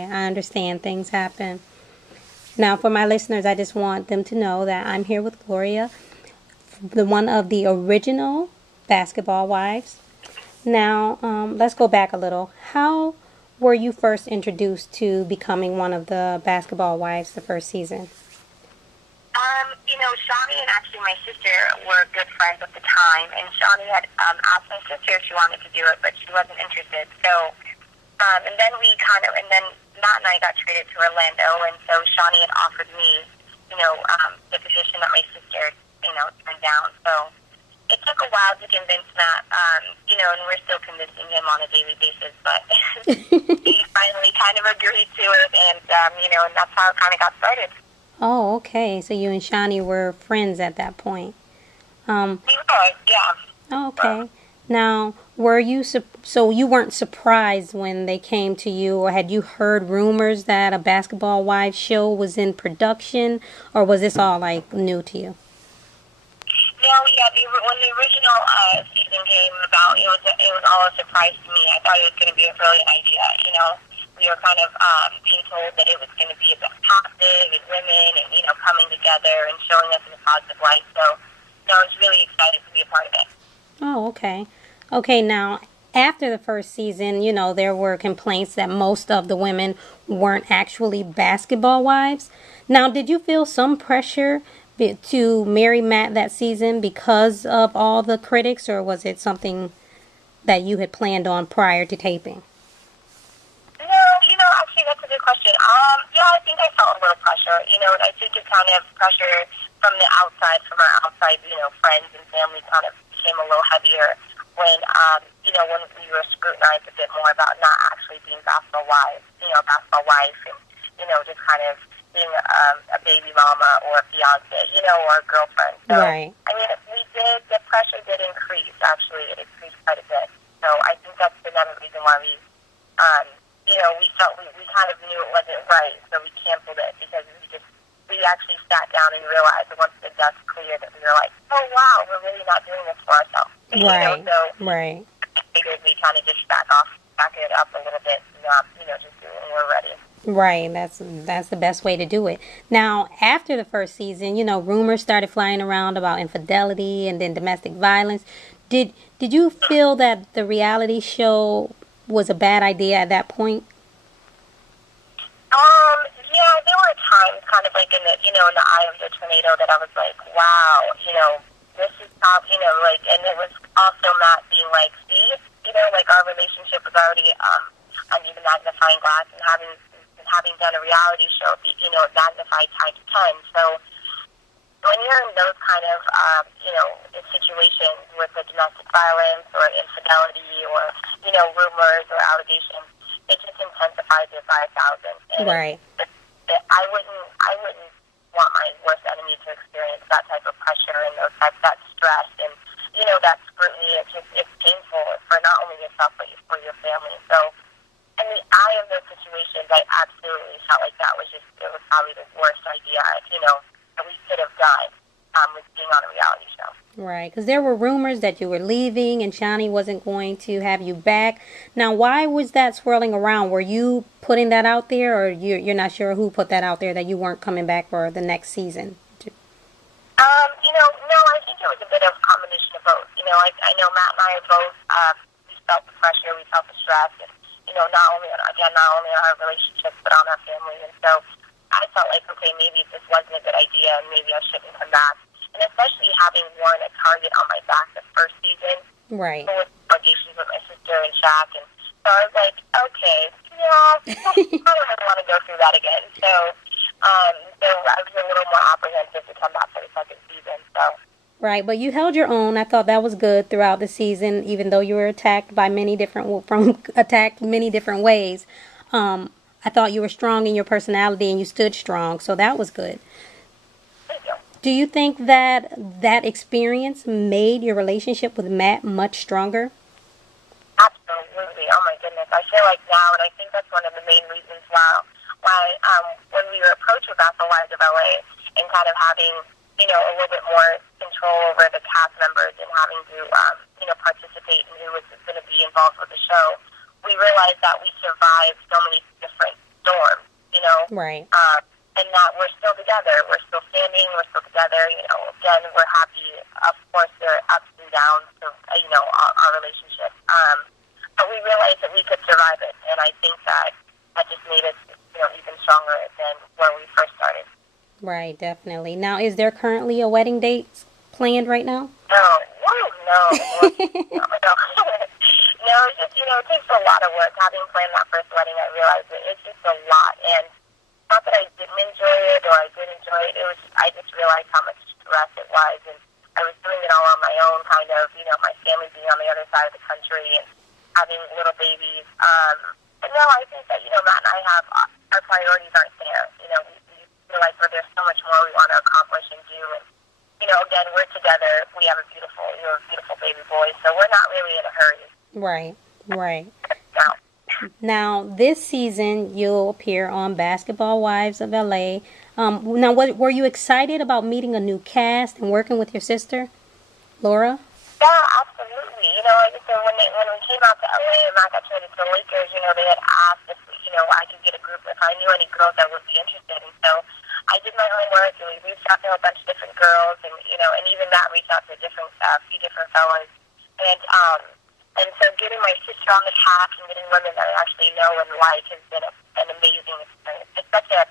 I understand things happen. Now, for my listeners, I just want them to know that I'm here with Gloria, the one of the original Basketball Wives. Now, let's go back a little. How were you first introduced to becoming one of the Basketball Wives the first season? Shawnee and actually my sister were good friends at the time, and Shawnee had asked my sister if she wanted to do it, but she wasn't interested. So, and then Matt and I got traded to Orlando, and so Shawnee had offered me, the position that my sister, turned down. So it took a while to convince Matt, and we're still convincing him on a daily basis, but he finally kind of agreed to it, and that's how it kind of got started. Oh, okay. So you and Shawnee were friends at that point. We were, yeah. Oh, okay. Now, were you so you weren't surprised when they came to you, or had you heard rumors that a Basketball Wives show was in production, or was this all like new to you? No, yeah. When the original season came about, it was all a surprise to me. I thought it was going to be a brilliant idea. We were kind of being told that it was going to be about positive and women and, coming together and showing us in a positive light. So, I was really excited to be a part of it. Oh, okay. Okay, now, after the first season, there were complaints that most of the women weren't actually basketball wives. Now, did you feel some pressure to marry Matt that season because of all the critics, or was it something that you had planned on prior to taping? No, actually, that's a good question. Yeah, I think I felt a little pressure, and I think it kind of pressure from the outside, from our outside, friends and family kind of became a little heavier when, when we were scrutinized a bit more about not actually being basketball wife, and, just kind of being a baby mama or a fiance, or a girlfriend. So, right. I mean, the pressure did increase, actually. It increased quite a bit. So I think that's another reason why we felt we kind of knew it wasn't right, so we canceled it because we actually sat down and realized once the dust cleared that we were like, oh wow, we're really not doing this for ourselves. Right. So right. I figured we kind of just back it up a little bit, just do it when we're ready. Right, that's the best way to do it. Now, after the first season, rumors started flying around about infidelity and then domestic violence. Did you feel that the reality show was a bad idea at that point? Yeah, there were times kind of like in the eye of the tornado that I was like, wow, this is top, and it was also not being like, see, our relationship was already under the magnifying glass, and having done a reality show, magnified times 10. So when you're in those kind of, situations with the domestic violence or infidelity or, rumors or allegations, it just intensifies it by 1,000. And right. I wouldn't want my worst enemy to experience that type of pressure and that stress and, that scrutiny. It's painful for not only yourself, but for your family. So in the eye of those situations, I absolutely felt like it was probably the worst idea, that we could have done with being on a reality show. Right, because there were rumors that you were leaving and Shawnee wasn't going to have you back. Now, why was that swirling around? Were you putting that out there, or you're not sure who put that out there that you weren't coming back for the next season? No, I think it was a bit of a combination of both. I know Matt and I are both, we felt the pressure, we felt the stress, and, not only on our relationships, but on our family. And so I felt like, okay, maybe this wasn't a good idea, and maybe I shouldn't come back. And especially having worn a target on my back the first season, right? With allegations with my sister and Shaq, and so I was like, okay, yeah, I don't really want to go through that again. So I was a little more apprehensive to come back for the second season. So. Right, but you held your own. I thought that was good throughout the season, even though you were attacked by many different ways. I thought you were strong in your personality and you stood strong, so that was good. Thank you. Do you think that experience made your relationship with Matt much stronger? Absolutely. Oh my goodness. I feel like now, and I think that's one of the main reasons why when we were approached with Basketball Wives of LA and kind of having, a little bit more control over the cast members and having to, participate in who was going to be involved with the show, we realized that we survived so many different storms Right. And that we're still together. We're still standing. We're still together. Again, we're happy. Of course, there are ups and downs to, our relationship. But we realized that we could survive it. And I think that just made us, even stronger than when we first started. Right, definitely. Now, is there currently a wedding date planned right now? No. No. No. No, it's just, it takes a lot of work. Having planned that first wedding, I realized that it's just a lot. And not that I didn't enjoy it or I did enjoy it. I just realized how much stress it was. And I was doing it all on my own, kind of, my family being on the other side of the country and having little babies. But no, I think that, Matt and I have, our priorities aren't there. We feel like there's so much more we want to accomplish and do. And, again, we're together. We have a beautiful baby boy. So we're not really in a hurry. Right. No. Now, this season, you'll appear on Basketball Wives of LA. Now, were you excited about meeting a new cast and working with your sister, Laura? Yeah, absolutely. Like I said, when we came out to LA and Matt got traded to the Lakers, they had asked if, I could get a group, if I knew any girls that would be interested. And so I did my homework and we reached out to a bunch of different girls and, and even Matt reached out to a few different fellas. And so getting my sister on the cast and getting women that I actually know and like has been an amazing experience. It's such a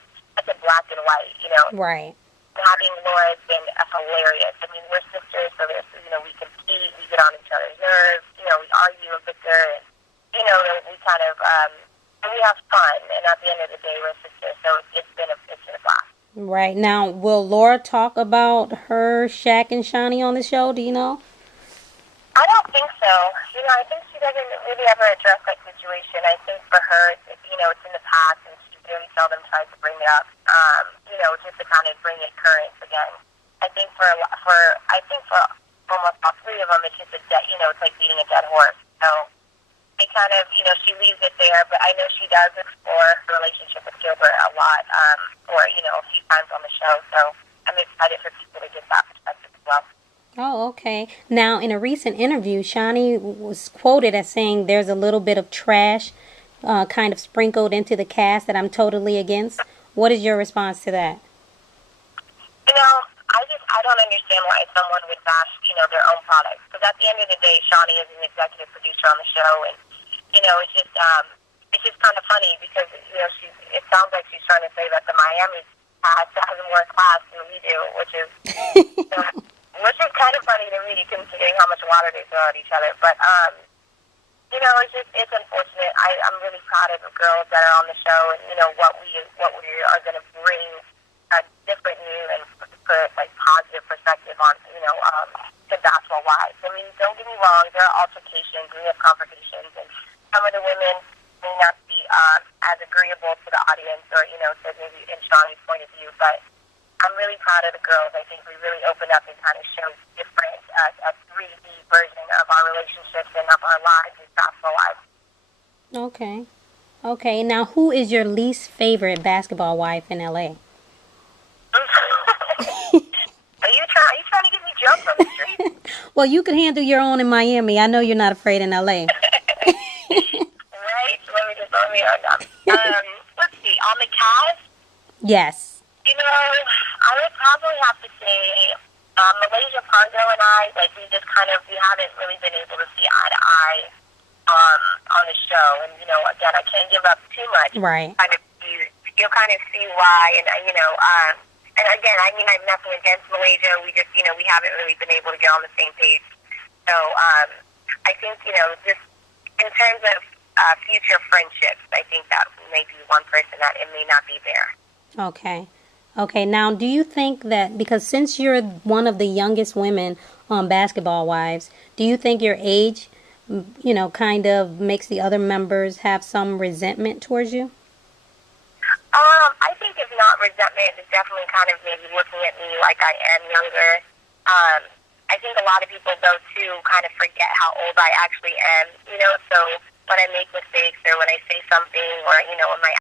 black and white, Right. Having Laura has been hilarious. I mean, we're sisters, so there's, we compete, we get on each other's nerves, we argue a bit there, and, we kind of, and we have fun, and at the end of the day, we're sisters, so it's been a blast. Right. Now, will Laura talk about her Shaq and Shawnee on the show? Do you know? I don't think so. I think she doesn't really ever address that situation. I think for her, it's in the past, and she really seldom tries to bring it up, just to kind of bring it current again. I think for almost all three of them, it's just it's like beating a dead horse. So they kind of, she leaves it there, but I know she does explore her relationship with Gilbert a lot, or, a few times on the show. So I'm excited for people to get that perspective as well. Oh, okay. Now, in a recent interview, Shawnee was quoted as saying there's a little bit of trash kind of sprinkled into the cast that I'm totally against. What is your response to that? I don't understand why someone would bash, their own products. Because at the end of the day, Shawnee is an executive producer on the show, and it's just kind of funny because it sounds like she's trying to say that the Miami cast has more class than we do, which is kind of funny to me considering how much water they throw at each other. But it's unfortunate. I'm really proud of the girls that are on the show, and what we are going to bring a different new and positive perspective on to Basketball Wives. I mean, don't get me wrong, there are altercations, we have confrontations, and some of the women may not be as agreeable to the audience or to maybe in Shawnee's point of view, but I'm really proud of the girls. I think we really opened up and kind of showed different a 3D version of our relationships and of our lives as Basketball Wives. Okay. Now, who is your least favorite basketball wife in LA? Are you trying to get me jumped on the street? Well, you can handle your own in Miami. I know you're not afraid in LA. Right? Let me let's see. On the cast? Yes. I would probably have to say Malaysia Pargo and I, we haven't really been able to see eye to eye on the show. And, again, I can't give up too much. Right. You'll kind of see why. And, and again, I have nothing against Malaysia. We just, we haven't really been able to get on the same page. So I think, just in terms of future friendships, I think that may be one person that it may not be there. Okay. Now, do you think that, because since you're one of the youngest women on Basketball Wives, do you think your age, kind of makes the other members have some resentment towards you? I think if not resentment, it's definitely kind of maybe looking at me like I am younger. I think a lot of people, though, too, kind of forget how old I actually am, so when I make mistakes or when I say something or, when my